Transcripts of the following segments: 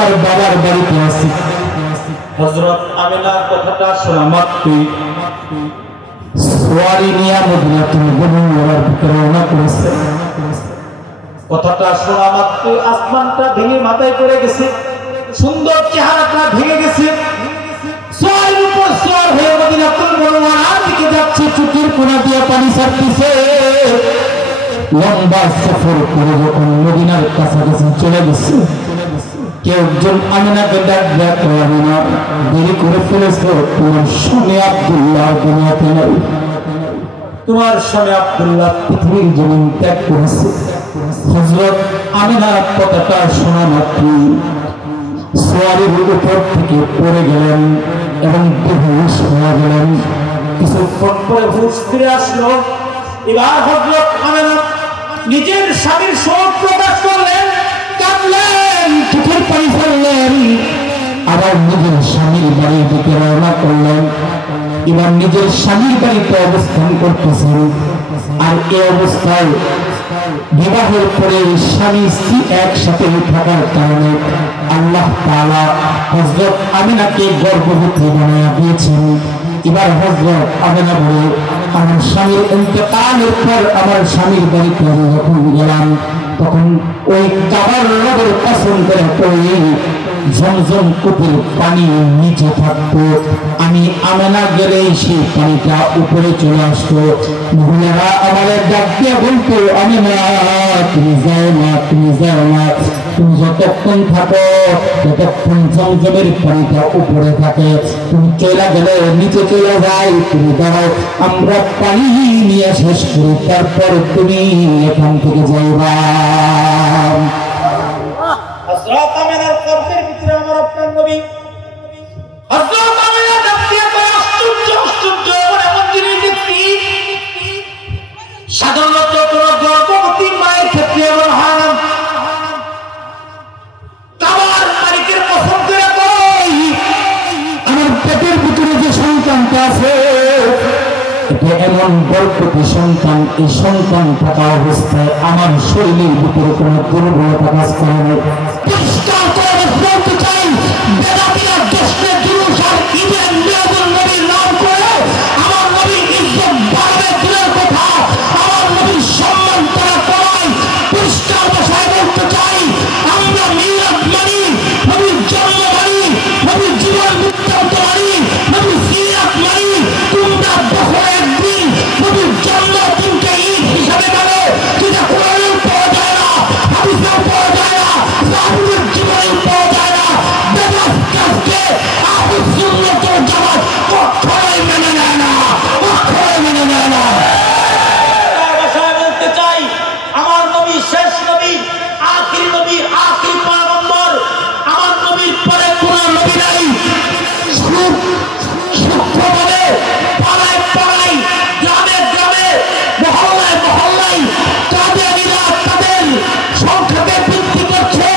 তোমার বাবার বাড়িতে আছি। হযরত আমিনা কথাটা শোনা মাত্রই সওয়ারি নিয়ে মদিনাতুল মুনাওয়ারার দিকে রওনা করেছে। কথাটা শোনা মাত্রই আসমানটা ভেঙে মাথায় পড়ে গেছে, সুন্দর চেহারাটা ভেঙে গেছে। সওয়ারির উপর সওয়ার হয়ে মদিনাতুল মুনাওয়ারার দিকে যাচ্ছে, চোখের কোণা দিয়ে পানি ছাড়তেছে। লম্বা সফর করে যখন মদিনার কাছাকাছি চলে গেছে, কেউ একজন আমিনাকে ডাক দেয়া, আমিনা দেরি করে ফেলেছ, তোমার স্বামী আব্দুল্লাহ দুনিয়াতে নাই, তোমার স্বামী আব্দুল্লাহ পৃথিবীর জমিন ত্যাগ করেছে। হযরত আমিনা কথাটা শোনা মাত্রই সওয়ারির উপর থেকে পড়ে গেলেন এবং বেহুশ হয়ে গেলেন। কিছুক্ষণ পরে হুঁশ ফিরে আসলো। এবার হযরত আমিনা নিজের স্বামীর শোক প্রকাশ করলেন, কাঁদলেন, চোখের পানি ফেললেন, আবার নিজের স্বামীর বাড়ির দিকে রওনা করলেন। এবার নিজের স্বামীর বাড়িতে অবস্থান করতেছেন। আর এই অবস্থায় বিবাহের পরে স্বামী স্ত্রী একসাথে থাকার কারণে আল্লাহ তাআলা হযরত আমিনাকে গর্ভবতী বানিয়ে দিয়েছেন। এবার হযরত আমিনা বলে, আমার স্বামীর ইন্তেকালের পর আমার স্বামীর বাড়িতে যখন গেলাম, তখন ওই কাবার রবের কসম করে ওই ঝমঝম কূপের পানি নিচে থাকতো, আমি আমিনা গেলেই সেই পানিটা উপরে চলে আসতো। মহিলারা আমাদের ডাক দিয়ে বলতো, আমিনা তুমি যাও না, তুমি যাও না, তুমি যতক্ষণ থাকো ততক্ষণ ঝমঝমের পানিটা উপরে থাকে, তুমি চলে গেলে নিচে চলে যায়, তুমি দাও আমরা পানি নিয়ে শেষ করি, তারপর তুমি এখান থেকে যাইবা। হযরত আমিনার কর্মের ভিতরে আমার আপনার নবী হযরত আমিনা ডাক দিয়ে কয়, আশ্চর্য আশ্চর্য, এমন জিনিস দেখছি সাধারণত কোন গর্ভবতী মায়ের ক্ষেত্রে এমন হয় না। কাবার মালিকের কসম করে কই, আমার পেটের ভিতরে যে সন্তানটা আছে এটা এমন বরকতি সন্তান, এই সন্তান থাকা অবস্থায় আমার শরীরের ভিতরে কোনো দুর্বলতা কাজ করে না। পরিষ্কার করে বলতে চাই, বেদাতিরা দশটা জুলুস আর ঈদের মিলাদুন নবীর নাম করে আমার নবীর ইজ্জত বাড়বে দূরের কথা, আমার নবীর সম্মান তারা করায়। পরিষ্কার ভাষায় বলতে চাই, আমরা মিলাদ মানি, নবীর জন্ম মানি, নবীর জীবন বৃত্তান্ত মানি, নবীর সিরাত মানি। তোমরা বছরে একদিন নবীর জন্মদিনকে ঈদ হিসাবে মানো, যেটা কোরআনেও পাওয়া যায় না, হাদিসেও পাওয়া যায় না, সাহাবীদের জীবনেও পাওয়া যায় না। বেদাত কাজকে আহলে সুন্নাত ওয়াল জামাত কখনোই মেনে নেয় না, কখনোই মেনে নেয় না। ভাষায় বলতে চাই, আমার নবী শেষ নবী, আখির নবী, আখির পয়গম্বর, আমার নবীর পরে কোনো নবী নাই। সূক্ষ্মভাবে পাড়ায় পাড়ায়, গ্রামে গ্রামে, মহল্লায় মহল্লায় কাদিয়ানীরা তাদের সংখ্যাকে বৃদ্ধি করছে,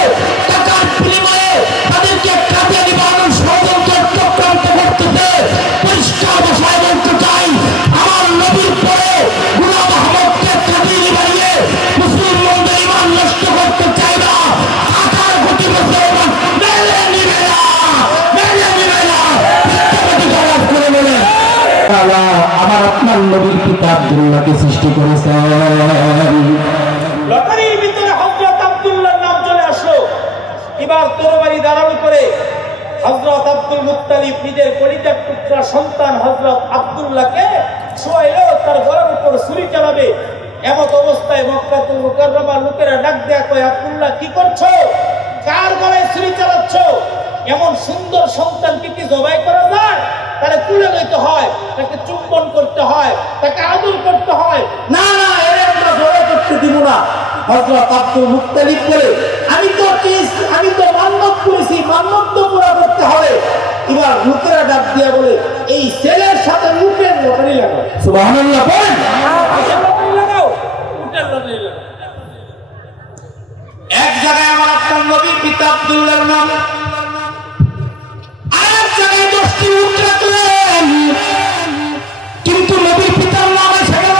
টাকার বিনিময়ে তাদেরকে কাদিয়ানী বানানোর ষড়যন্ত্র চক্রান্ত করতেছে। পরিষ্কার ভাষায় বলতে চাই, আমার নবীর পরে গোলাম আহমদকে কাদিয়ানী বানিয়ে মুসলমানদের ঈমান নষ্ট করতে চাই না। 18 কোটি মুসলমান মেনে নিবে না, মেনে নিবে না। আমার আপনার নবীর পিতা আব্দুল্লাহকে সৃষ্টি করেছেন। লটারির ভিতরে হযরত আব্দুল্লাহর নাম চলে আসলো। এবার তরবারি দাঁড়ানো করে হযরত আব্দুল মুত্তালিব নিজের কলিজার টুকরা সন্তান হযরত আব্দুল্লাহকে শোয়াইলো, তার গলার উপর ছুরি চালাবে। এমত অবস্থায় মক্কাতুল মুকাররমার লোকেরা ডাক দেয়া কয়, আব্দুল্লাহ কি করছো, কার গলায় ছুরি চালাচ্ছ? এমন সুন্দর সন্তানকে কি জবাই করা যায়? তারে তুলে লইতে হয়, তাকে চুম্বন করতে হয়, তাকে আদর করতে হয়। না না, এর আমরা জবাই করতে দিব না। হযরত আব্দুল মুত্তালিব বলে, আমি তো মান্নত করেছি, মান্নত তো পুরা করতে হবে। এবার লোকেরা ডাক দিয়া বলে, এই ছেলের সাথে উটের লটারি লাগাও। সুবহানাল্লাহ বলেন, লটারি লাগাও, উটের লটারি লাগাও। এক জায়গায় আমার আপনার নবীর পিতা আব্দুল্লাহর নাম, আরেক জায়গায় 10টি উট রাখলেন, কিন্তু নবীর পিতার নাম এসে গেল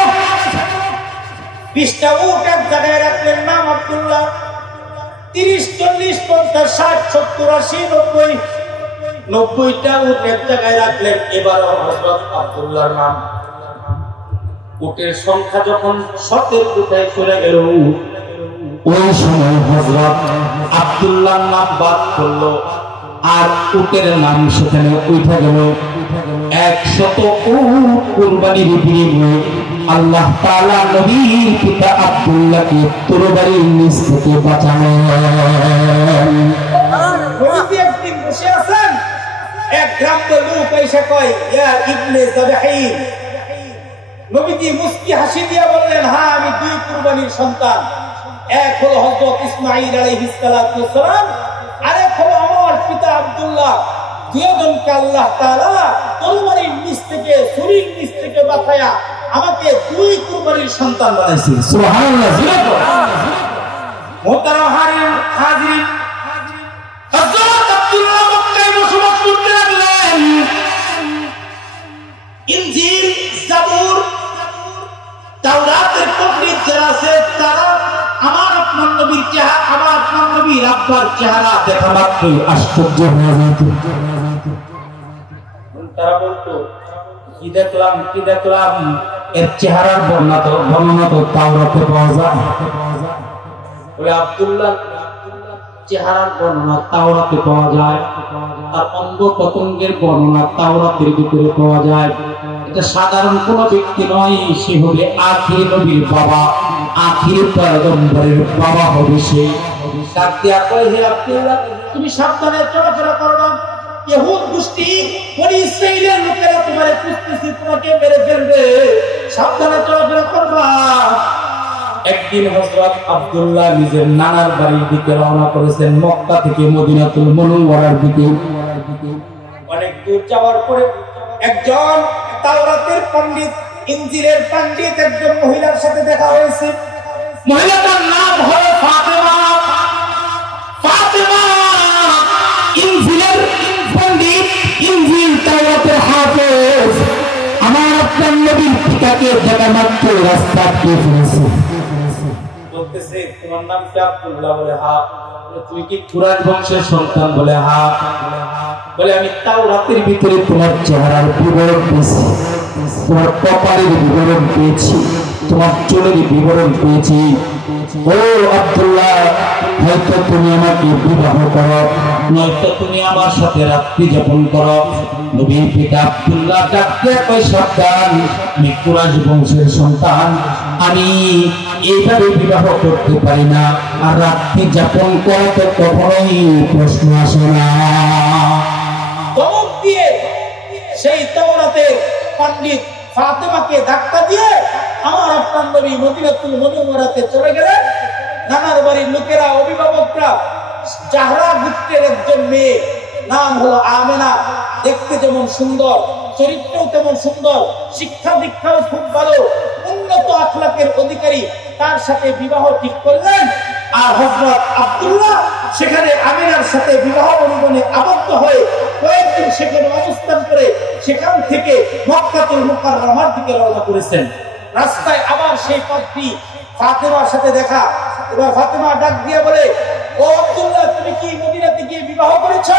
20টা উট এক জায়গায় রাখলেন, নাম আব্দুল্লাহ। 30, 40, 50, 60, 70, 80, 90, 90টা উট এক জায়গায় রাখলেন। এবারও হযরত আব্দুল্লাহর নাম। উটের সংখ্যা যখন 100-এর কোঠায় চলে গেল, ওই সময় হযরত আব্দুল্লাহর নাম বাদ করলো, আর উটের নাম সেখানে উঠে গেল। 100 উট কুরবানির বিনিময়ে আল্লাহ তাআলা নবীর পিতা আব্দুল্লাহকে তরবারির নিচ থেকে বাঁচালেন। নবী একদিন বসে আছেন, এক গ্রামের লোক এসে কয়, ইয়া ইবনে যাবহিন। নবীজি মুস্কি হাসি দিয়ে বললেন, হ্যাঁ আমি 2 কুরবানির সন্তান। এক হলো হযরত ইসমাঈল আলাইহিস সালাতু ওয়াস সালাম, আরেক হলো আমার পিতা আব্দুল্লাহ। দুজনকে আল্লাহ তাআলা তরবারির নিচ থেকে, ছুরির নিচ থেকে বাঁচায়া আমাকে 2 কুরবানির সন্তান বানাইছেন। সুবহানাল্লাহ। মুহতারাম হাজিরিন, হযরত আব্দুল্লাহ মক্কায় বসবাস করতে লাগলেন। ইনজিল, জাবুর, তাওরাতের পণ্ডিত যারা আছে তারা আমার আপনার নবীর চেহারা, আমার আপনার নবীর আব্বার চেহারা দেখা মাত্রই আশ্চর্য হয়ে যেত। তারা বলতো, কি দেখলাম, এর চেহারার বর্ণনা তো তাওরাতে পাওয়া যায়। বলে আব্দুল্লাহ চেহারার বর্ণনা তাওরাতে পাওয়া যায়, আর অঙ্গ পতঙ্গের বর্ণনা তাওরাতের ভিতরে পাওয়া যায়। এটা সাধারণ কোন ব্যক্তি নয়, সে হবে আখির নবীর বাবা, আখির পয়গম্বরের বাবা হবে সে। ডাকিয়া কয়, হে আব্দুল্লাহ, তুমি সাবধানে চলাফেরা করবা। ইহুদ গোষ্ঠী বনি ইসরাইলের লোকেরা তোমারে খুঁজতেছে, তোমাকে মেরে ফেলবে, সাবধানে চলাফেরা করবা। একদিন হযরত আব্দুল্লাহ নিজের নানার বাড়ির দিকে রওনা করেছেন, মক্কা থেকে মদিনাতুল মুনাওয়ারার দিকে। অনেক দূর যাওয়ার পরে একজন তাওরাতের পণ্ডিত, ইনজিলের পণ্ডিত একজন মহিলার সাথে দেখা হয়েছে। মহিলাটার নাম হলো ফাতেমা। ফাতেমা ইনজিলের পণ্ডিত, ইনজিল তাওরাতের হাফেজ। আমার আপনার নবীর পিতাকে দেখা মাত্র রাস্তা দিয়ে ফেলেছে। বলতেছে, তোমার নাম কি আব্দুল্লাহ? বলে হ্যাঁ। তুমি কি কুরাইশ বংশের সন্তান? বলে হ্যাঁ। বলে আমি তাওরাতের ভিতরে তোমার চেহারার বিবরণ পেয়েছি, তোমার কপালের বিবরণ পেয়েছি, তোমার চুলের বিবরণ পেয়েছি। ও আব্দুল্লাহ, হয়তো তুমি আমাকে বিবাহ করো, নয়তো তুমি আমার সাথে রাত্রি যাপন করো। নবীর পিতা আব্দুল্লাহ ডাকতে কয়, সাবধান, আমি কুরাইশ বংশের সন্তান, আমি এইভাবে বিবাহ করতে পারি না, আর রাত্রি যাপন করা তো কখনোই প্রশ্ন আসে না। দমক দিয়ে সেই তাওরাতের পণ্ডিত ফাতেমাকে ধাক্কা দিয়ে আমার আপনার নবী মদিনাতুল মুনাওয়ারাতে চলে গেলেন। নানার বাড়ির লোকেরা, অভিভাবকরা, জাহরা গোত্রের একজন মেয়ে, নাম হলো আমেনা। দেখতে যেমন সুন্দর, চরিত্রও তেমন সুন্দর, শিক্ষা দীক্ষাও খুব ভালো, উন্নত আখলাকের অধিকারী, তার সাথে বিবাহ ঠিক করলেন। আর হযরত আব্দুল্লাহ সেখানে আমিনার সাথে বিবাহ বন্ধনে আবদ্ধ হয়ে কয়েকদিন সেখানে অবস্থান করে সেখান থেকে মক্কাতুল মুকাররমার দিকে রওনা করেছেন। রাস্তায় আবার সেই পাত্রী ফাতেমার সাথে দেখা। এবার ফাতেমা ডাক দিয়ে বলে, ও আব্দুল্লাহ, তুমি কি মদিনাতে গিয়ে বিবাহ করেছো?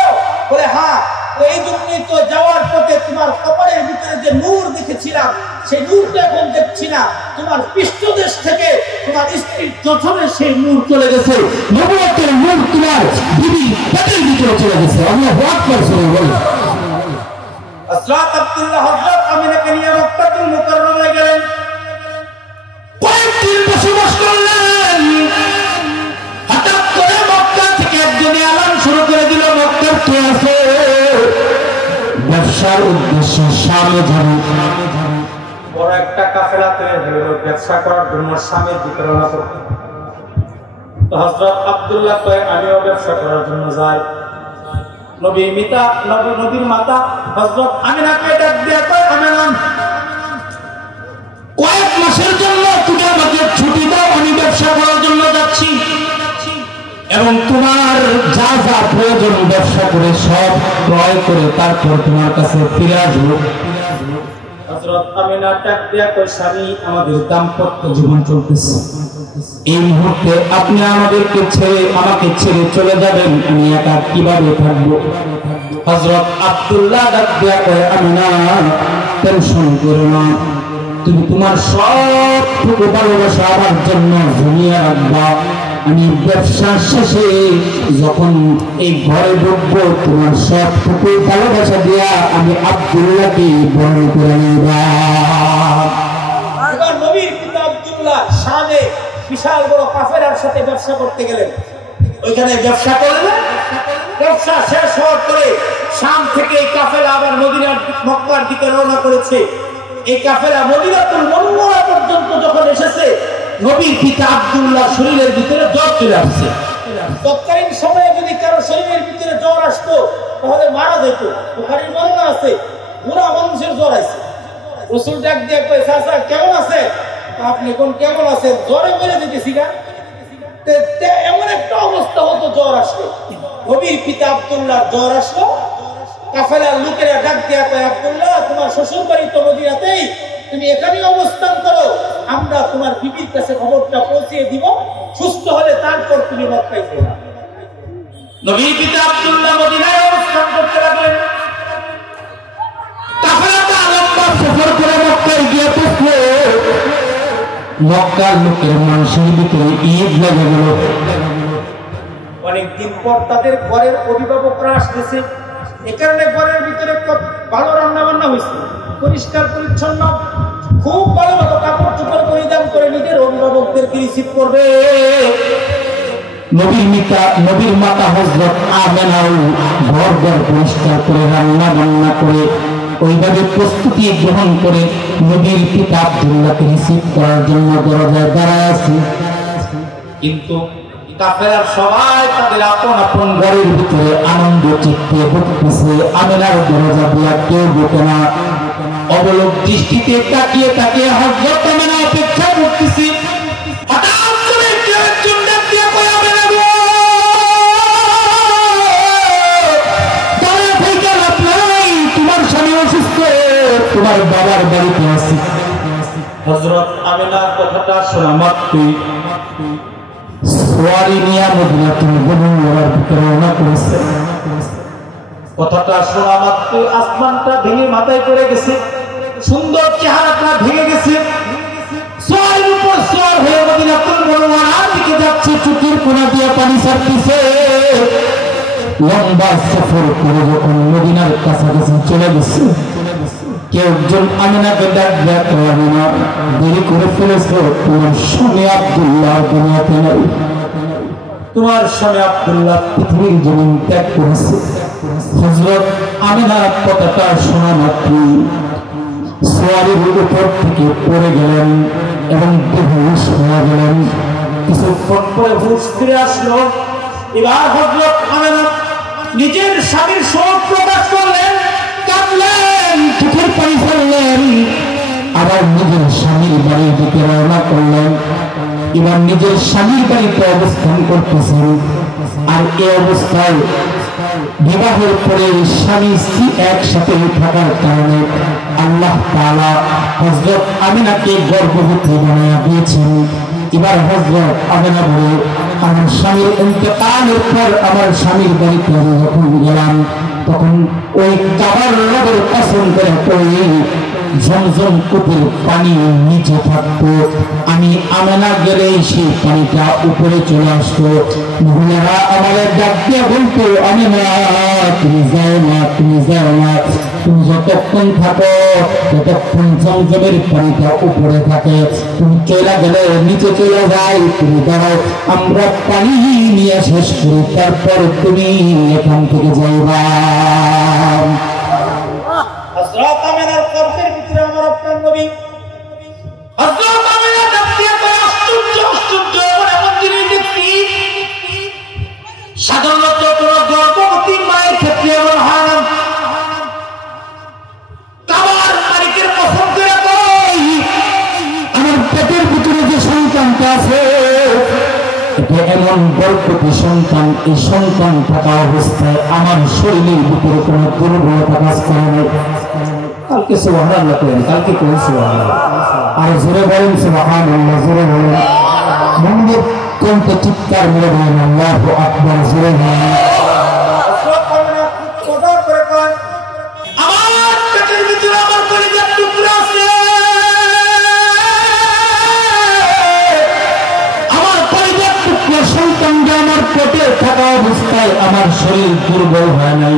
বলে হ্যাঁ। তো এই জন্যই তো যাওয়ার পথে তোমার কপালের ভিতরে যে নূর দেখেছিলাম, সেই নূরটা এখন দেখছি না। তোমার পৃষ্ঠদেশ থেকে তোমার স্ত্রীর জঠরে সেই নূর চলে গেছে, নবুয়তের নূর তোমার বিবির পেটের ভিতরে চলে গেছে। আল্লাহু আকবার বলে হযরত আব্দুল্লাহ হযরত আমিনাকে নিয়ে মক্কাতুল মুকাররমায় গেলেন। কয়েকদিন বসবাস করলেন। হঠাৎ করে মক্কা থেকে একজন আলান শুরু করে দিল, মক্কার কে আছে? ব্যবসার উদ্দেশ্যে শামে যাবে। বড় একটা কাফেলা তৈরি হলো ব্যবসা করার জন্য শামের দিকে রওনা করতে। তো হযরত আব্দুল্লাহ কয়, আমিও ব্যবসা করার জন্য যাই। নবীর মাতা হযরত আমিনাকে ডাক দিয়ে কয়, আমিনা, কয়েক মাসের জন্য তুমি আমাকে ছুটি দাও, আমি ব্যবসা করার জন্য যাচ্ছি, এবং তোমার যা যা প্রয়োজন ব্যবসা করে সব ক্রয় করে তারপর তোমার কাছে ফিরে আসবো। হযরত আমিনা ডাক দিয়া কই স্বামী আমাদের দাম্পত্য জীবন চলতেছে, এই মুহূর্তে আপনি আমাদেরকে ছেড়ে আমাকে ছেড়ে চলে যাবেন, আমি একা কিভাবে থাকবো? হযরত আব্দুল্লাহ ডাক দিয়া কই আমিনা টেনশন করো না, তুমি তোমার সবটুকু ভালোবাসা আমার জন্য জমিয়ে রাখবা, আমি ব্যবসা শেষে যখন এই ঘরে ঢুকবো তোমার সবটুকু ভালোবাসা দিয়া আমি আব্দুল্লাহকে বরণ করে নিব। এবার নবীর পিতা আব্দুল্লাহ শামে বিশাল বড় কাফেলার সাথে ব্যবসা করতে গেলেন। ওইখানে ব্যবসা করলেন, ব্যবসা শেষ হওয়ার পরে শাম থেকে এই কাফেলা আবার মদিনার মক্কার দিকে রওনা করেছে। এই কাফেলা মদিনাতুল মুনাওয়ারা পর্যন্ত যখন এসেছে, নবীর পিতা আব্দুল্লাহ শরীরের ভিতরে জ্বর চলে আসছে। তৎকালীন সময়ে যদি কারো শরীরের ভিতরে জ্বর আসতো তাহলে মারা যেত। বুখারীর বর্ণনা আছে, বুড়া মানুষের জ্বর আছে, রাসূল ডাক দিয়ে কয় চাচা কেমন আছে? আপনি কোন কেমন আছেন? জ্বরে মরে যেতেছি না। এমন একটা অবস্থা হতো জ্বর আসলো, নবীর পিতা আব্দুল্লাহ জ্বর আসলো। কাফেলার লোকেরা ডাক দিয়া কয় আব্দুল্লাহ তোমার শ্বশুর বাড়ি তো মদিনাতেই, তুমি এখানে অবস্থান করো, আমরা তোমার বিবির কাছে খবরটা পৌঁছে দিব, সুস্থ হলে তারপর তুমি মক্কায় যাবে। নবীর পিতা আব্দুল্লাহ মদিনায় অবস্থান করতে লাগলেন। কাফেলাটা লম্বা সফর করে মক্কায় গিয়ে পৌঁছলো। মক্কার লোকের মানুষের ভিতরে ঈদ লেগে গেল। অনেকদিন পর তাদের ঘরের অভিভাবকরা আসতেছে, এ কারণে ঘরের ভিতরে ভালো রান্না বান্না হয়েছে, পরিষ্কার পরিচ্ছন্ন, খুব ভালো ভালো কাপড় চোপড় পরিধান করে নিজের অভিভাবকদেরকে রিসিভ করবে। নবীর মাতা হযরত আমিনাও ঘর পরিষ্কার করে রান্না বান্না করে ওইভাবে প্রস্তুতি গ্রহণ করে নবীর পিতা আব্দুল্লাহকে রিসিভ করার জন্য দরজায় দাঁড়ায় আছে। কিন্তু কাফেলার সবাই তাদের আপন আপন ঘরের ভিতরে আনন্দ চিত্তে ঢুকতেছে, আমিনার দরজা দিয়া কেউ ঢোকে না। অবলোক দৃষ্টিতে তাকিয়ে তাকিয়ে হযরত আমিনা অপেক্ষা করতেছে। হঠাৎ করে কেউ একজন ডাক দিয়ে কয় আমিনা গো, দাঁড়িয়ে থেকে লাভ নাই, তোমার স্বামী অসুস্থ, তোমার বাবার বাড়িতে আছে। হযরত আমিনার কথাটা শোনা মাত্রই সোয়ারি নিয়া মদিনাতুল মুনাওয়ারার ভিতরে রওনা করেছে। কথাটা শোনা মাত্রই আসমানটা ভেঙে মাথায় পড়ে গেছে, সুন্দর চেহারাটা ভেঙে গেছে। সোয়ারির উপর সোয়ার হয়ে মদিনাতুল মুনাওয়ারার দিকে যাচ্ছে, চোখের কোণা দিয়ে পানি ছাড়তেছে। লম্বা সফর করে যখন মদিনার কাছাকাছি চলে গেছে, কেউ একজন আমিনাকে ডাক দেয়া কয় আমিনা দেরি করে ফেলেছো, তোমার স্বামী আব্দুল্লাহ দুনিয়াতে নাই। তোমার স্বামী আব্দুল্লাহ পৃথিবীর জমিন ত্যাগ করেছে। হযরত আমিনা কথাটা শোনা মাত্রই সোয়ারির উপর থেকে পড়ে গেলেন এবং বেহুশ হয়ে গেলেন। কিছুক্ষণ পরে হুঁশ ফিরে আসলো। এবার হযরত আমিনা নিজের স্বামীর শোক প্রকাশ করলেন, কাঁদলেন, চোখের পানি ফেললেন, আবার নিজের স্বামীর বাড়ির দিকে রওনা করলেন। এবার নিজের স্বামীর বাড়িতে অবস্থান করতেছেন। আর এই অবস্থায় বিবাহের পরে স্বামী স্ত্রী একসাথে থাকার কারণে আল্লাহ তাআলা হযরত আমিনাকে গর্ভবতী বানিয়ে দিয়েছেন। এবার হযরত আমিনা বলে, আমার স্বামীর ইন্তেকালের পর আমার স্বামীর বাড়িতে আমি যখন গেলাম, তখন ওই কাবার রবের কসম করে কই ঝমঝম কূপের পানি নিচে থাকতো, আমি আমিনা গেলেই সেই পানিটা উপরে চলে আসতো। মহিলারা আমাদের ডাক দিয়ে বলতো, আমিনা তুমি যাও না, তুমি যাও না, তুমি যতক্ষণ থাকো ততক্ষণ ঝমঝমের পানিটা উপরে থাকে, তুমি চলে গেলে নিচে চলে যায়, তুমি দাঁড়াও, আমরা পানি নিয়ে শেষ করি, তারপর তুমি এখান থেকে যাইবা। হযরত আমিনার গর্ভের ভিতরে আমার আপনার নবী। হযরত আমিনা ডাক দিয়ে কয় আশ্চর্য আশ্চর্য, এমন জিনিস দেখছি সাধারণত কোনো গর্ভবতী মায়ের ক্ষেত্রে এমন হয় না। কাবার মালিকের কসম করে কই আমার পেটের ভিতরে যে সন্তানটা আছে এটা এমন গর্ভবতী সন্তান, এই সন্তান থাকা অবস্থায় আমার শরীরের ভিতরে কোনো দুর্বলতা কাজ করে নাই। কালকে সুবহানাল্লাহ করেন, কালকে কোন সুবহানাল্লাহ, আর জোরে বলেন সুবহানাল্লাহ, জোরে বলেন মন্দির কোনটা চিৎকার মেরে বলেন আল্লাহু আকবার, জোরে বলেন। আমার পেটের ভিতরে আমার কলিজার টুকরা আছে, আমার কলিজার টুকরা সন্তানটা আমার পেটে থাকা অবস্থায় আমার শরীর দুর্বল হয় নাই,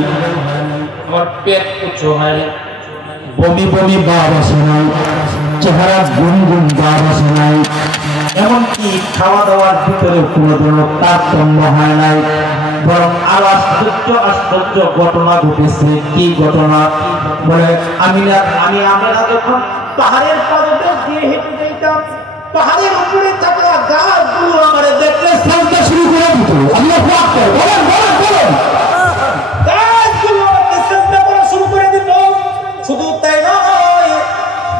আমার পেট উঁচু হয় নাই, বমি বমি ভাব আসে নাই, চেহারা গুনগুন ভাব আসে নাই, এমনকি খাওয়া দাওয়ার ভিতরে কোনো ধরনের তারতম্য হয় নাই, বরং আরো আশ্চর্য আশ্চর্য ঘটনা ঘটেছে। কি ঘটনা? বলে আমি আমরা যখন পাহাড়ের পাদদেশ দিয়ে হেঁটে যেতাম, পাহাড়ের উপরে থাকা গাছগুলো আমার দেখলে সাজদা শুরু করে দিত। আল্লাহু আকবার, বলেন বলেন বলেন। গাছগুলো আমাকে সাজদা করা শুরু করে দিত। শুধু তাই নয়,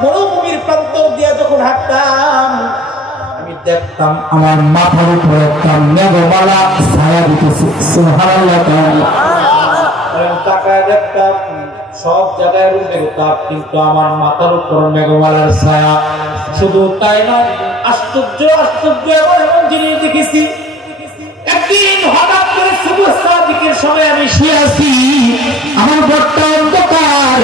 মরুভূমির প্রান্তর দিয়ে যখন হাঁটতাম আমি দেখতাম আমার মাথার উপরে একটা মেঘমালা ছায়া দিতেছে। সুবহানাল্লাহ। তাকায় দেখতাম সব জায়গায় মেঘতাপ, কিন্তু আমার মাথার উপর মেঘমালার ছায়া। শুধু তাই নয়, আশ্চর্য আশ্চর্য এমন জিনিস দেখেছি। একদিন হঠাৎ করে সুবহ সাদিকের সময় আমি শুয়ে আছি, আমার ঘরটা অন্ধকার,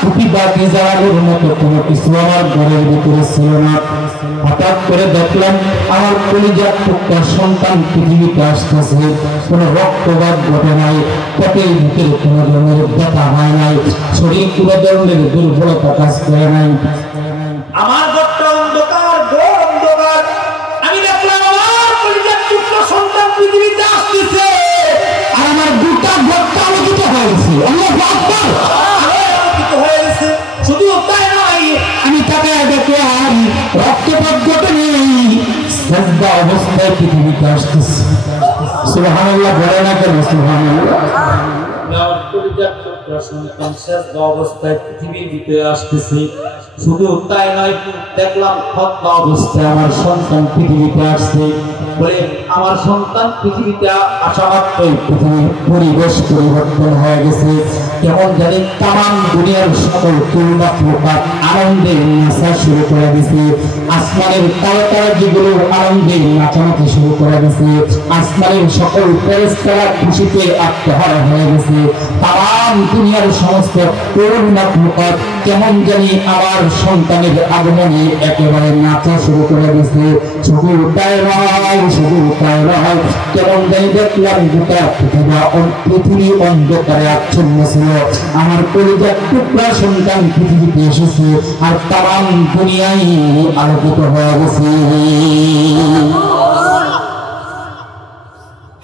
টুপি বাকি জ্বালানোর মতো কোনো কিছু আমার ঘরের ভিতরে ছিল না। হঠাৎ করে দেখলাম আমার কলিজার টুকরা সন্তান পৃথিবীতে আসতেছে। কোনো রক্তপাত ঘটে নাই, পেটের ভিতরে কোনো ধরনের ব্যথা হয় নাই, শরীর কোনো ধরনের দুর্বলতা কাজ করে নাই। আমার ঘরটা অন্ধকার, ঘোর অন্ধকার। আমি দেখলাম আমার কলিজার টুকরা সন্তান পৃথিবীতে আসতেছে, আর আমার গোটা ঘরটা আলোকিত হয়েছে। আল্লাহু আকবার। আলোকিত হয়েছে। শুধু তাই নয়, আমি তাকায় দেখলাম রক্তপাত ঘটে নেই, সাজদা অবস্থায় পৃথিবীতে আসতেছে। সুবহানাল্লাহ বলে না কেন? সুবহানাল্লাহ। আমার কলিজার টুকরা সন্তান সাজদা অবস্থায় পৃথিবীর ভিতরে আসতেছে। শুধু তাই নয়, দেখলাম খতনা অবস্থায় আমার সন্তান পৃথিবীতে আসছে। বলে আমার সন্তান পৃথিবীতে আসা মাত্রই পৃথিবীর পরিবেশ পরিবর্তন হয়ে গেছে। কেমন জানি তামাম দুনিয়ার সকল মাখলুকাত আনন্দে নাচা শুরু করে দিছে। আসমানের তারকা যেগুলো আনন্দে নাচানাচি শুরু করে দিছে। আসমানের সকল ফেরেশতারা খুশিতে আত্মহারা হয়ে গেছে। তামাম দুনিয়ার সমস্ত মাখলুকাত কেমন জানি আমার সন্তানের আগমনে একেবারে নাচা শুরু করে দিছে। শুধু তাই নয়, শুধু তাই নয়, কেমন জানি দেখলাম গোটা পৃথিবী অন্ধকারে আচ্ছন্ন ছিল। আমার কলিজার টুকরা সন্তান পৃথিবীতে এসেছে, আর তাম দুনিয়ায় আলোকিত হয়ে গেছে।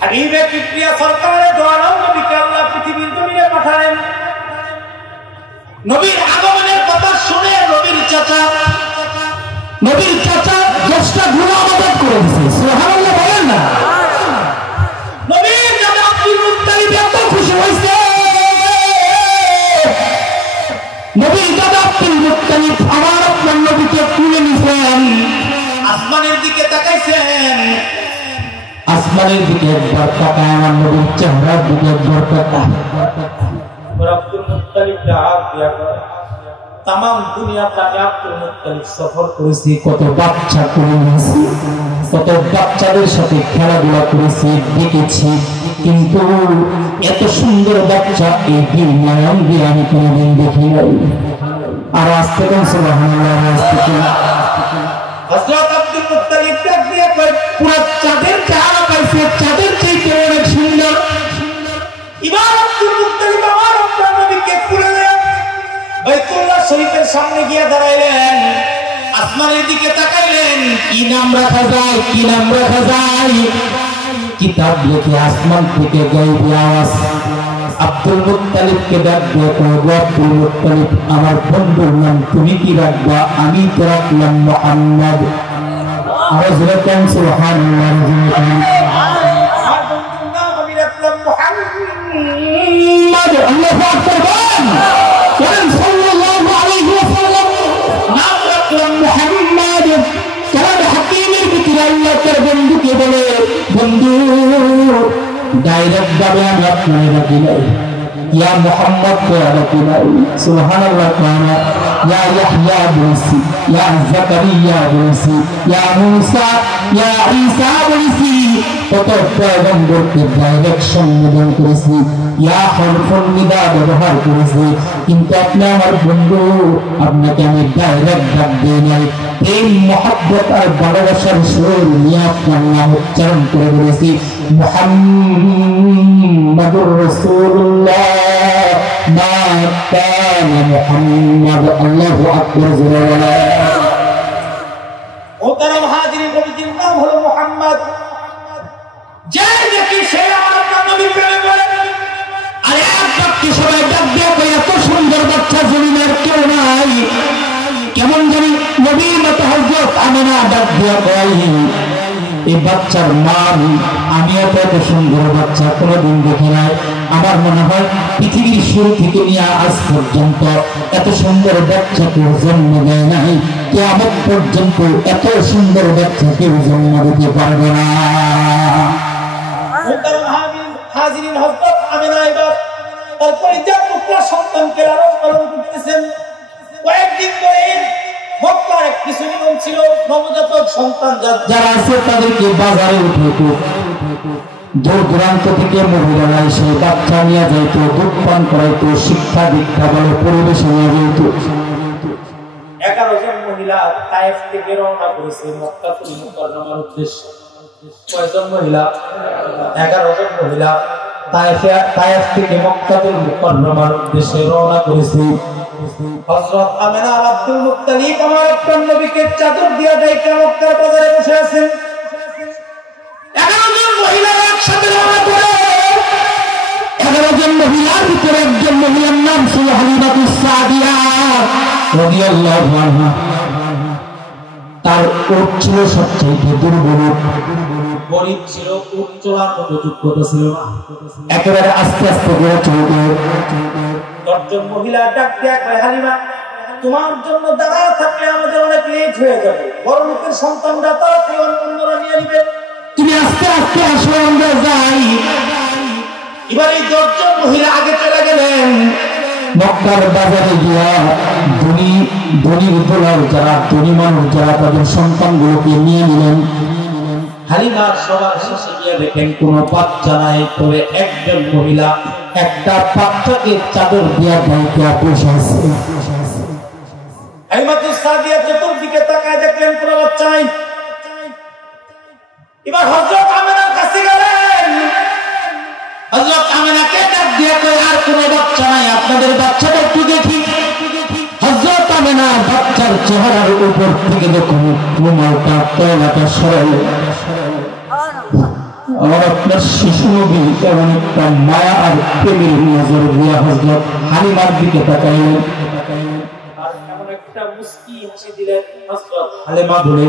হাবিবে কিবরিয়া সরকারের দোয়ারাম নবীকে আল্লাহ পৃথিবীর জমিনে পাঠালেন। নবীর আগমনের কথা শুনে নবীর চাচা দশটা গুণা আবাদ করে দিছে। সুবহানাল্লাহ বলেন না? নবীর দাদা আব্দুল মুত্তালিব এত খুশি হয়েছে। নবীর দাদা আব্দুল মুত্তালিব আমার আপনার নবীকে তুলে নিছেন, আসমানের দিকে তাকাইছেন। আসমানের দিকে একবার তাকায়, আমার নবীর চেহারার দিকে একবার তাকায়। আব্দুল মুত্তালিব ডাক দিয়া কয়, তামাম দুনিয়াটা আব্দুল মুত্তালিব সফর করেছি, কত বাচ্চা করে নিয়েছি, কত বাচ্চাদের সাথে খেলাধুলা করেছি, দেখেছি, কিন্তু এত সুন্দর বাচ্চা এই দিন নয়ন দিয়ে আমি কোনোদিন দেখি নাই। আর আজ থেকে সুবহানাল্লাহ, আজ থেকে হযরত আব্দুল মুত্তালিব ডাক দিয়া কয়, পুরো চাঁদের চেহারা পাইছে, চাঁদের চাইতে অনেক সুন্দর। এবার আব্দুল মুত্তালিব আমার আপনার নবীকে তুলে বাইতুল্লাহ শরীফের সামনে গিয়ে দাঁড়াইলেন, আসমানের দিকে তাকাইলেন। কি নাম রাখা যায়, কি নাম রাখা যায়? কিতাব লিখে আসমান থেকে গাইবি আওয়াজ আব্দুল মুত্তালিবকে ডাক দিয়ে কইব, আব্দুল মুত্তালিব আমার বন্ধুর নাম তুমি কি রাখবা? আমি তো রাখলাম মুহাম্মদ। আর জোরে কোন সুবহানাল্লাহ। আমার বন্ধুর নাম আমি রাখলাম মুহাম্মদ। আল্লাহু আকবার বলেন, বলেন সাল্লাল্লাহু আলাইহি ওয়াসাল্লাম। নাম রাখলাম মুহাম্মদ। কারণ হাকিমের ভিতরে আল্লাহ তার বন্ধুকে বলে, বন্ধু ডাইরেক্ট ভাবে আমি আপনাকে ডাকি নাই, ইয়া মুহাম্মদ কয়া ডাকি নাই সুবহানাল্লাহ কানা ইয়া ইয়াহইয়া বলছি ইয়া জাকারিয়া বলছি ইয়া মুসা ইয়া ঈসা বলছি কত পয়গম্বরকে ডাইরেক্ট সম্বোধন করেছি ইয়া হরফুন নিদা ব্যবহার করেছি কিন্তু আপনি আমার বন্ধু আপনাকে আমি ডাইরেক্ট ডাক দিই নাই প্রেম মহব্বত আর ভালোবাসার সুর নিয়ে আপনার নাম উচ্চারণ করে বলেছি মুহাম্মাদুর রাসূলুল্লাহ মা কানা মুহাম্মাদ আল্লাহু আকবার জোরে মোহতারাম হাজিরিন নবীজির নাম হলো মুহাম্মদ যে দেখি সে আমার আপনার নবীর প্রেমে পড়ে আরে আপনি সবাই ডাক দিয়ে এত সুন্দর বাচ্চা জমিনের কেউ নাই কেমন জানি নবীর মতো হযরত আমিনা ডাক দিয়ে কয় এই বাচ্চার মা আমি এত সুন্দর বাচ্চা কোনোদিন দেখি নাই আমার মনে হয় পৃথিবীর শুরু থেকে নিয়ে আজ পর্যন্ত এত সুন্দর বাচ্চা কেউ জন্ম দেয় নাই কিয়ামত পর্যন্ত এত সুন্দর বাচ্চা কেউ জন্ম দিতে পারবে না হাজিরিন হযরত আমিনা এবার তারপরে যে পুত্র সন্তানকে লালন পালন করতেছেন কয়েকদিন ধরে মক্কার কিছু নিয়ম ছিল নবজাতক সন্তান যারা আছে তাদেরকে বাজারে উঠে দূর দূরান্ত থেকে মহিলারা এসে বাচ্চা নিয়ে যাইত দুধ পান করাইতো শিক্ষা দীক্ষা বলে পরিবেশে নিয়ে যেত 11 জন মহিলা তায়েফ থেকে রওনা করেছে মক্কাতুল মুকাররমার উদ্দেশ্যে কয়জন মহিলা 11 জন মহিলা তায়েফ থেকে মক্কাতুল মুকাররমার উদ্দেশ্যে রওনা করেছে হযরত আমিনা আর আব্দুল মুত্তালিব আমার আপনার নবীকে চাদর দিয়া ঢেকে মক্কার বাজারে বসে আছেন 11 জন মহিলা একসাথে রওনা করে 11 জন মহিলার ভিতরে একজন মহিলার নাম ছিল হালিমাতুস সাদিয়া রাদিয়াল্লাহু আনহা তার উট ছিল সবচেয়ে দুর্বল গরিব ছিল উট চলার মতো যোগ্যতা ছিল না একেবারে আস্তে আস্তে করে চলতো 10 জন মহিলা ডাক দেয়া কয় হালিমা তোমার জন্য দাঁড়ায় থাকলে আমাদের অনেক লেট হয়ে যাবে বড় লোকের সন্তানরা তাড়াতাড়ি অন্যরা নিয়ে নিবে তুমি আস্তে আস্তে আসো আমরা যাই এবার এই 10 জন মহিলা আগে চলে গেলেন মক্কার বাজারে গিয়া ধনী উদ্দোলার যারা ধনী মানুষ যারা তাদের সন্তানগুলোকে নিয়ে নিলেন হালিমা সবার শেষে গিয়ে দেখেন কোনো বাচ্চা নাই তবে একজন মহিলা একটা বাচ্চাকে চাদর দিয়া ঢাইকা বসে আছে হালিমাতুস সাদিয়া চতুর্দিকে তাকায় দেখলেন কোনো বাচ্চা নাই এবার হযরত আমিনার কাছে গেলেন হযরত আমিনাকে ডাক দিয়ে কই আর কোনো বাচ্চা নাই আপনাদের বাচ্চাটা একটু দেখি হযরত আমিনা বাচ্চার চেহারার উপর থেকে দেখুন রুমালটা তলাটা সরাই আমার আপনার শিশু নবী কেমন একটা মায়া আর প্রেমের নজর দিয়া হযরত হালিমার দিকে তাকাইলেন আর এমন একটা মুস্কি হাসি দিলেন হযরত হালিমা বলে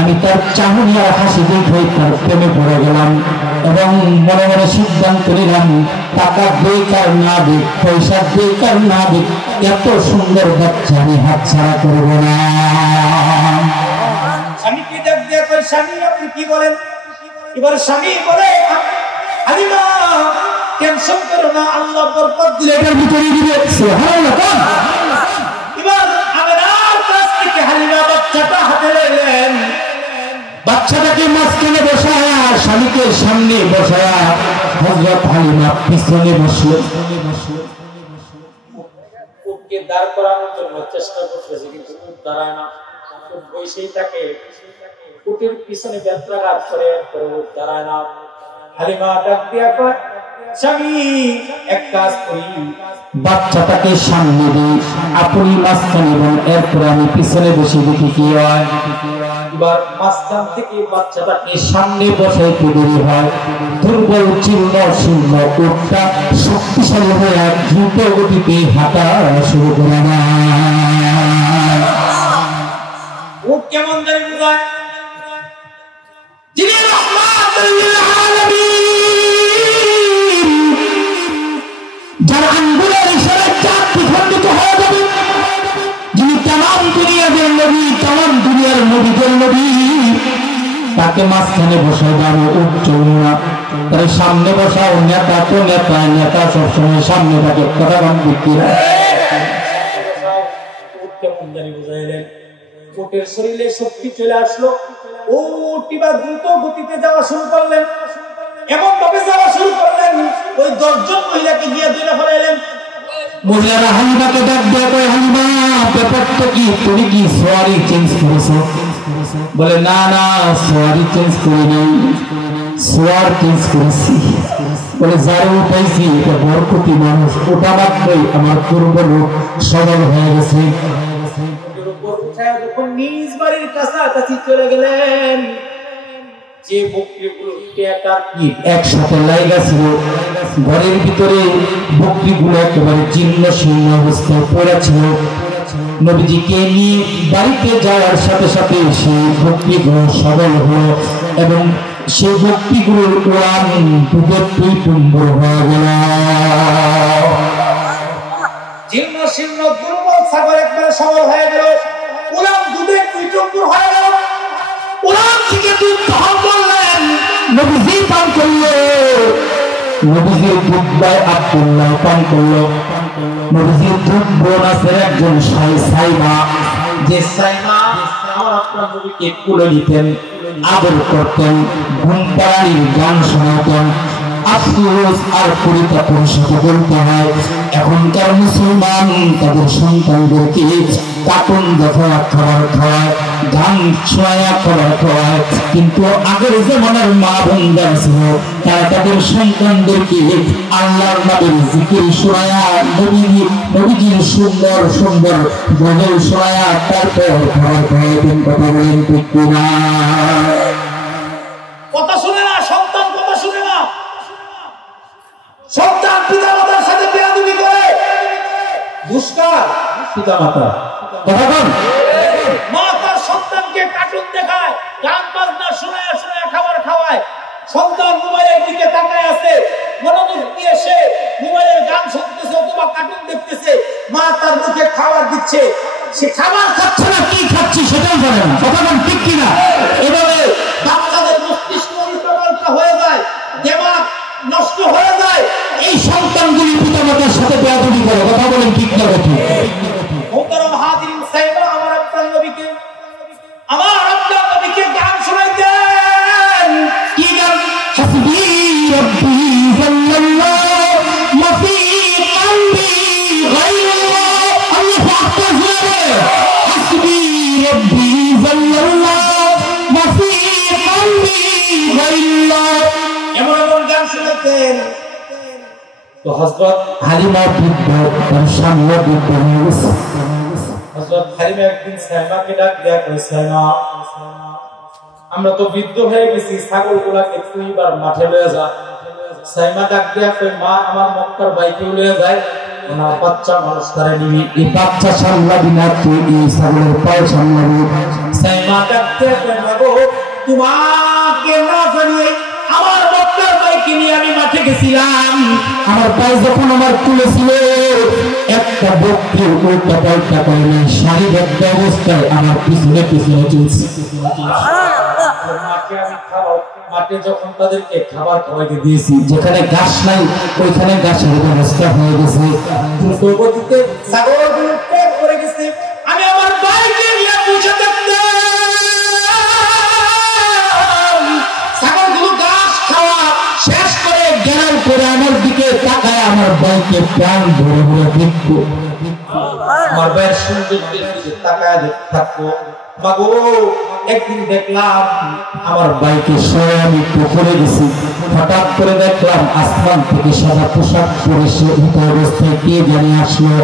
আমি তার চাহনি আর হাসি দেখে তার প্রেমে পড়ে গেলাম এবং মনে মনে সিদ্ধান্ত নিলাম টাকা দিক আর না দিক পয়সা দিক আর না দিক এত সুন্দর বাচ্চা আমি হাতছাড়া করব না স্বামীকে ডাক দিয়ে কই স্বামী আপনি কি বলেন এবার স্বামী বলে হালিমা টেনশন করো না আল্লাহ বরকত দিলে এটার ভিতরে দিবে সুবহানাল্লাহ এবার আমিনার কাছ থেকে হালিমা বাচ্চাটা হাতে নিলেন বাচ্চাটাকে মাঝখানে বসায়া স্বামীকে সামনে বসায়া হযরত হালিমা পিছনে বসলেন উটকে দাঁড় করানোর জন্য চেষ্টা করতেছে কিন্তু উট দাঁড়ায় না উট বসেই থাকে উটের পিছনে ব্যত্রাঘাত করে উট দাঁড়ায় না হালিমা ডাক দিয়া কয় স্বামী এক কাজ করি বাচ্চাটাকে সামনে দিই আপনি মাঝখানে এবং এরপরে আমি পিছনে বসে দেখি কি হয় এবার মাঝখান থেকে বাচ্চাটাকে সামনে বসাইতে দেরি হয় দুর্বল চিহ্ন শূন্য উটটা শক্তিশালী হয়ে দ্রুত গতিতে হাঁটা শুরু করে না উট কেমন জানি বুঝায় যিনি রাহমাতুল লিল আলামিন যার আঙ্গুলের ইশারায় চাঁদ বিখণ্ডিত হয়ে যাবে যিনি তামাম দুনিয়াদের নবী তামাম দুনিয়ার নবীদের নবী তাকে মাঝখানে বসাই দাঁড়ো উট চলুন না তার সামনে বসাও নেতা তো নেতা, নেতা সবসময় সামনে থাকে, কথা কম বিক্রি উটের শরীরে শক্তি চলে আসলো, উটটি বা দ্রুত গতিতে যাওয়া শুরু করলেন, এমন ভাবে যাওয়া শুরু করলেন ওই 10 জন মহিলাকে গিয়ে ধরে ফেলাইলেন। মহিলারা হালিমাকে ডাক দেয়া কয়, হালিমা ব্যাপারটা কি, তুমি কি সোয়ারি চেঞ্জ করেছো? বলে না না, সোয়ারি চেঞ্জ করি নাই, সোয়ার চেঞ্জ করেছি। বলে যারা উঠাইছি এটা বরকতি মানুষ, ওটা মাত্রই আমার পূর্ব লোক সবল হয়ে গেছে। যখন নিজ বাড়ির কাছাকাছি চলে গেলেন, যে বকরিগুলোকে একসাথে লাইগা ছিল, ঘরের ভিতরে বকরিগুলো একেবারে জীর্ণ শীর্ণ অবস্থায় পড়ে ছিল। নবীজিকে নিয়ে বাড়িতে যাওয়ার সাথে সাথে সেই বকরিগুলো সবল হলো এবং সেই বকরিগুলোর উড়ান দুধের টুইটুম্বর হয়ে গেল। জীর্ণ শীর্ণ দুর্বল ছাগল একবারে সবল হয়ে গেল, উড়ান দুধের টুইটুম্বর হয়ে গেল। উড়ান থেকে দুধ দহন করলেন, নবীজি পান করলো, নবীজির দুধ দেয় আব্দুল্লাহ পান করলো। নবীজির দুধ বোন আছে একজন সাইমা, যে সাইমা আমার আপনার নবীকে কুলে নিতেন, আদর করতেন, ঘুম পাড়ানির গান শোনাতেন। আফসোস আর পরিতাপের সাথে বলতে হয়, এখনকার মুসলমান তাদের সন্তানদেরকে কার্টুন দেখা খাবার খাওয়ায়, গান শোনায়া খাবার খাওয়ায়, কিন্তু আগের জমানার মা বোনরা ছিল তারা তাদের সন্তানদেরকে আল্লাহর নামের জিকির শোনায়া, নবীজির সুন্দর সুন্দর গজল শোনায়া তারপর খাবার খাওয়াইতেন। কথা বলেন ঠিক কিনা? কথা শুনে না, সন্তান কথা শুনে না, সন্তান পিতা মাতার সাথে বেয়াদবি করে, দুষ্কার পিতা মাতা কথা বল, মা তার সন্তানকে কার্টুন দেখায়, গান বাজনা শোনায় শোনায় খাবার খাওয়ায়, সন্তান মোবাইলের দিকে তাকায় আছে, মনোযোগ দিয়ে সে মোবাইলের গান শুনতেছে অথবা কার্টুন দেখতেছে, মা তার মুখে খাবার দিচ্ছে, সে খাবার খাচ্ছে না, কি খাচ্ছে সেটাও জানে না। কথা বল ঠিক কিনা? এভাবে বাচ্চাদের মস্তিষ্ক উল্টোপাল্টা হয়ে যায়, দিমাগ নষ্ট হয়ে যায়। এই সন্তানগুলি পিতা মাতার সাথে বেয়াদবি করে। কথা বলেন ঠিক না? মোহতারাম হাজিরিন সাইবা, আমার আপনার নবীকে গান শোনাইতেন। কি গান? হাসবি রাব্বি জাল্লাল্লাহু মা ফি কলবি গায়রুল্লাহ। আল্লাহু আকবার বলে, হাসবি রাব্বি জাল্লাল্লাহু মা ফি কলবি গায়রুল্লাহ। এমন এমন গান শোনাইতেন। তো হযরত হালিমা বৃদ্ধ তার সামনে বৃদ্ধ হয়ে গেছে। হযরত হালিমা একদিন সাইমাকে ডাক দেয়া কই, সাইমা আমরা তো বৃদ্ধ হয়ে গেছি, ছাগলগুলাকে তুই এবার মাঠে লয়ে যা। সাইমা ডাক দেয়া কই, মা আমার মক্কার বাইকে লয়ে যায়, ওনার বাচ্চা মানুষ তারে নিবি, এই বাচ্চা সামলাবি না তুই, এই ছাগলের পায়ে সামলাবি। সাইমা ডাক দেয়া কই, মা গো তোমাকে না জানিয়ে আমার মক্কার বাইকে নিয়ে আমি মাঠে গেছিলাম, আমার পায়ে যখন আমার তুলেছিল একটা বকরি উল্টা পাল্টা করে নাই, শারীরিক অবস্থায় আমার পিছনে পিছনে চলছে। মাঠে যখন তাদেরকে খাবার খাওয়াইতে দিয়েছি, যেখানে ঘাস নাই ওইখানে ঘাসের ব্যবস্থা হয়ে গেছে। দ্রুত গতিতে ছাগলগুলো ত্যাগ করে গেছে, আমি আমার বাইকে নিয়ে পৌঁছে দেখতাম ছাগলগুলো ঘাস খাওয়া শেষ করে গেরার করে আমার দিকে তাকায় আমার বাইকে প্রাণ ভরে ভরে দেখবো, আমার বাইয়ের সৌন্দর্যের দিকে তাকায় থাকবো। মাগো একদিন দেখলাম আমার বাইকে সয়ে আমি পুকুরে গেছি, হঠাৎ করে দেখলাম আসমান থেকে সাদা পোশাক পরে সে অবস্থায় কে জানি আসলো,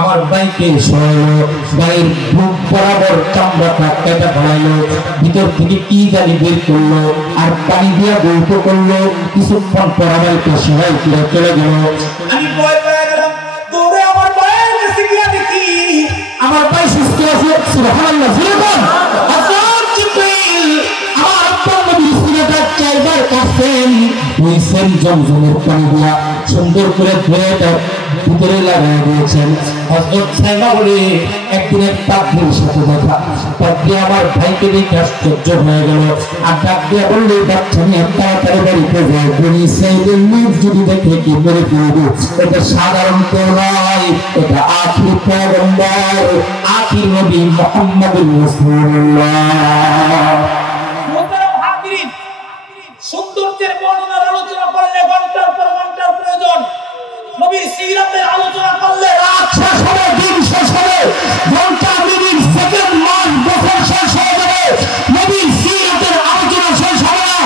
আমার বাইকে সরাইলো, গায়ের বুক বরাবর চামড়াটা কেটে ধরাইলো, ভিতর থেকে কি জানি বের করলো আর পানি দিয়া গল্প করলো। কিছুক্ষণ পর আমাকে সবাই ফিরে চলে গেল। আমি ভয় পেয়ে গেলাম, দৌড়ে আমার বাইয়ের কাছে গিয়ে দেখি আমার ভাই সুস্থ আছে। সুবহানাল্লাহ। সুবহান হযরত জিবরিল আমার আপনার নবীর সিনাটা চাইবার কাছেন, দুই সেন জমজমের পানি দিয়া সুন্দর করে ধুয়ে ভিতরে লাগিয়ে দিয়েছেন। হযরত সাইবা বলে একদিনের পাদ্রীর সাথে দেখা, পাদ্রী আমার ভাইকে দেখে আশ্চর্য হয়ে গেল, আর ডাক দিয়ে বললে বাচ্চা নিয়ে তাড়াতাড়ি বাড়িতে যায়, বলি সাইদের মুখ যদি দেখে কি মেরে ফেলবে। এটা সাধারণ কেউ নয়, এটা আখির পয়গম্বর, আখির নবী মুহাম্মদুর রাসূলুল্লাহ। সৌন্দর্যের বর্ণনার আলোচনা করলে ঘন্টার পর ঘন্টার প্রয়োজন, নবীর সিরাতের আলোচনা করলে রাত শেষ হবে, দিন শেষ হবে, ঘন্টা মিনিট সেকেন্ড মাস বছর শেষ হয়ে যাবে, নবীর সিরাতের আলোচনা শেষ হবে না।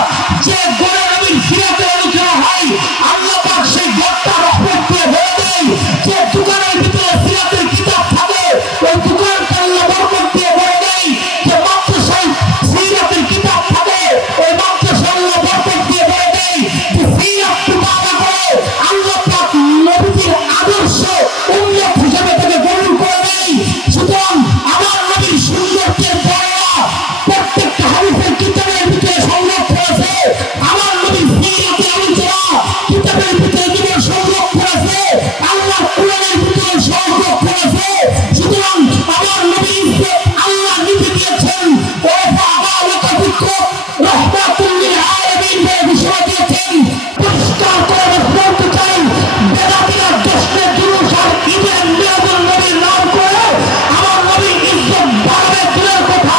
যে ঘরে নবীর সিরাতের আলোচনা হয় আল্লাহ পাক সেই ঘরটা রহমত দিয়ে ভরে দেয়। যে দোকানের ভিতরে সিরাতের কিতাব থাকে ওই দোকানটা আল্লাহ বরকত দিয়ে ভরে দেয়। যে মাদ্রাসায় সিরাতের কিতাব থাকে ওই মাদ্রাসা আল্লাহ বরকত দিয়ে ভরে দেয়। যে সিরাত কিতাব করে আল্লাহ পাক নবীর আদর্শ উম্মত হিসেবে তাকে গ্রহণ করে দেয়। সুতরাং আমার নবীর সৌন্দর্যের বর্ণনা প্রত্যেকটা হাদিসের কিতাবের ভিতরে সংরক্ষণ আছে। আমার নবীর সিরাতের আলোচনা কিতাবের ভিতরে যেমন সংরক্ষণ আছে, আল্লাহর কোরআনের ভিতরে সংরক্ষণ আছে। সুতরাং আমার নবী আল্লাহ নিজে দিয়েছেন, ও বাবা লোকাধিক্য রহমাতুল লিল আলামিন বলে ঘোষণা দিয়েছেন। পরিষ্কার করে বলতে চাই, বেদাতিরা দশটা জুলুস আর ঈদের মিলাদুন নবীর নাম করে আমার নবীর ইজ্জত বাড়াবে দূরের কথা,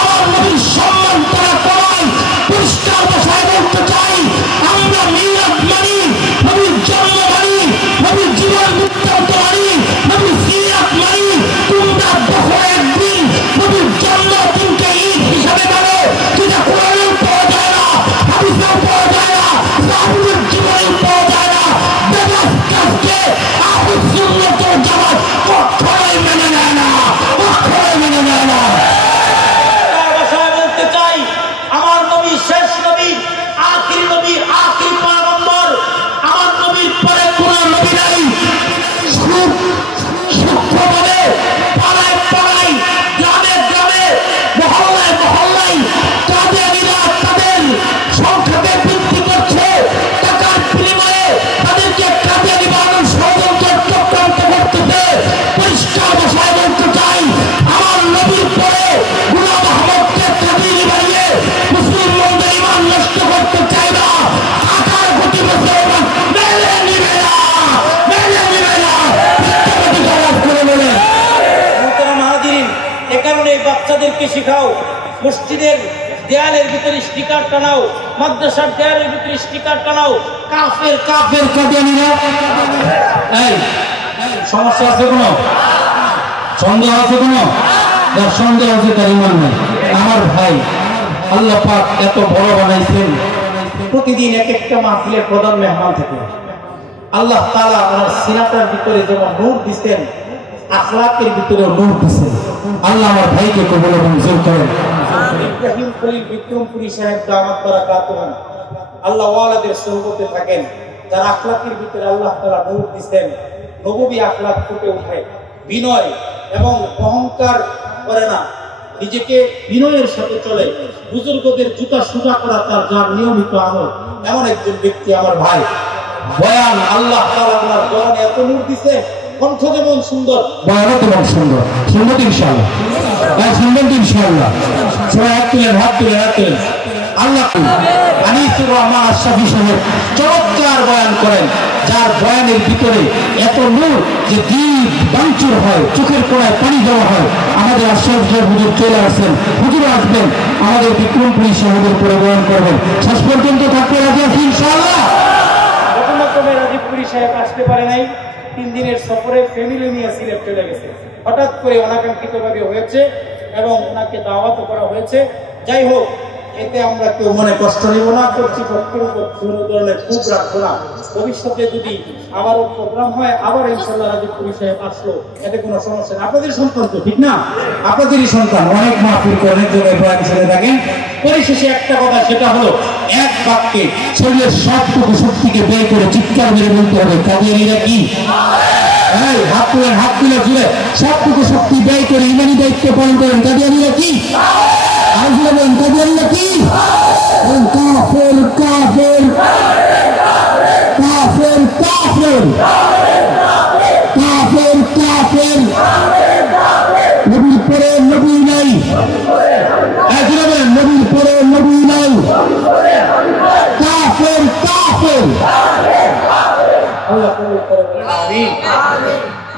আমার নবীর সম্মান তারা করায়। পরিষ্কার ভাষায় বলতে চাই, আমরা মিলাদ মানি, নবীর জন্ম মানি, নবীর জীবন বৃত্তান্ত মানি, নবীর সিরাত মানি। তোমরা বছরে একদিন নবীর জন্মদিনকে ঈদ হিসাবে মানো, যেটা কোরআনেও পাওয়া যায় না, হাদিসেও পাওয়া যায় না, সাহাবীদের জীবনেও পাওয়া যায় না। বেদাত কাজকে আহলে সুন্নাত ওয়াল জামাত কখনোই মেনে নেয় না, কখনোই মেনে নেয় না। ভাষায় বলতে চাই, আমার নবী শেষ নবী, আখির নবী, আখির পয়গম্বর। আমার নবীর পরে কোন নবী নাই। সূক্ষ্মভাবে পাড়ায় পাড়ায়, গ্রামে গ্রামে, মহল্লায় মহল্লায় কাদিয়ানীরা তাদের সংখ্যাকে বৃদ্ধি করছে। টাকার বিনিময়ে তাদেরকে কাদিয়ানী বানানোর ষড়যন্ত্র চক্রান্ত করতেছে। পরিষ্কার ভাষায় বলতে চাই, আমার নবীর পরে গোলাম আহমদকে কাদিয়ানী বানিয়ে মুসলমানদের ঈমান নষ্ট করতে চাই না। 18 বছর মেনে নিবে না, মেনে নিবে না। এ কারণে বাচ্চাদেরকে শিখাও, মসজিদের দেয়ালের ভিতরে স্টিকার টানাও, মাদ্রাসার দেয়ালের ভিতরে স্টিকার টানাও, কাফের কাফের কাদিয়ানীরা। এই সমস্যা আছে কোনো? সন্দেহ আছে কোনো? যার সন্দেহ আছে তার ঈমান নেই। আমার ভাই, আল্লাহ পাক এত বড় বানাইছেন, প্রতিদিন এক একটা মাহফিলের প্রধান মেহমান থাকে। আল্লাহ তাআলা ওনার সিনাটার ভিতরে যেমন নূর দিচ্ছেন, আখলাকের ভিতরে নূর দিচ্ছেন। আল্লাহ আমার ভাইকে কবুল এবং মঞ্জুর করেন। ইব্রাহিম খলিল বিক্রমপুরী সাহেব দামাত বারাকাতুহু আল্লাহ ওয়ালাদের সুহবতে থাকেন, যার আখলাকের ভিতরে আল্লাহ তাআলা নূর দিচ্ছেন। নববী আখলাক ফুটে ওঠে, বিনয় এবং অহংকার করে না, নিজেকে বিনয়ের সাথে চলে। বুজুর্গদের জুতা সোজা করা তার যার নিয়মিত আমল, এমন একজন ব্যক্তি আমার ভাই। বয়ান আল্লাহ তাআলা ওনার বয়ানে এত নূর দিছে, কণ্ঠ যেমন সুন্দর, বয়ানও তেমন সুন্দর। সুন্দর ইনশাআল্লাহ, ভাই সুন্দর ইনশাআল্লাহ। সবাই হাত তুলেন, হাত তুলেন, হাত তুলেন। আল্লাহ আনিসুর রহমান আশরাফি সাহেব চমৎকার বয়ান করেন, যার বয়ানের ভিতরে এত নূর যে দিল বাঞ্চুর হয়, চোখের কোণায় পানি জমা হয়। আমাদের আশরাফ সাহেব হুজুর চলে আসছেন, হুজুর আসবেন, আমাদের বিক্রমপুরী সাহেবের উপরে বয়ান করবেন। শেষ পর্যন্ত থাকতে রাজি আছি ইনশাআল্লাহ। প্রথমে রাজীবপুরী সাহেব আসতে পারে নাই, 3 দিনের সফরে ফ্যামিলি নিয়ে সিলেট চলে গেছে। হঠাৎ করে অনাকাঙ্ক্ষিতভাবে হয়েছে এবং ওনাকে দাওয়াত করা হয়েছে। যাই হোক, এতে আমরা কেউ মনে কষ্ট নিব না, কর্তৃপক্ষের উপর কোনো ধরনের খুব রাখবো না। ভবিষ্যতে যদি আবারও প্রোগ্রাম হয়, আবার ইনশাআল্লাহ রাজীবপুরী সাহেব আসলো, এতে কোনো সমস্যা নেই। আপনাদের সন্তান তো, ঠিক না? আপনাদেরই সন্তান, অনেক মাহফিল করে অনেক জায়গায় বয়ান শুনে থাকেন। পরিশেষে একটা কথা, সেটা হলো এক বাক্যে শরীরের সবটুকু শক্তিকে বের করে চিৎকার মেরে বলতে হবে, কাদিয়ানীরা কি? হাত তুলে, হাত তুলে জুড়ে সবটুকু শক্তি ব্যয় করে ইমানি দায়িত্ব পালন করেন। কাদিয়ানীরা কি? কাদিয়ানীরা কি? কাফের কাফের কাফের কাফের।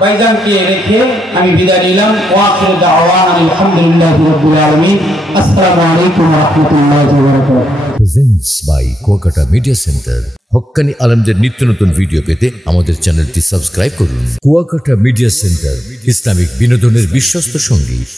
ভাইজানকে রেখে আমি বিদায় নিলাম। ওয়া আখিরু দাওয়ানা আলহামদুলিল্লাহি রাব্বিল আলামিন। আসসালামু আলাইকুম ওয়া রাহমাতুল্লাহি ওয়া বারাকাতুহু। Presents by Kuakata media centre. হক্কানি আলেমদের নিত্য নতুন ভিডিও পেতে আমাদের চ্যানেলটি সাবস্ক্রাইব করুন। কুয়াকাটা মিডিয়া সেন্টার, ইসলামিক বিনোদনের বিশ্বস্ত সঙ্গী।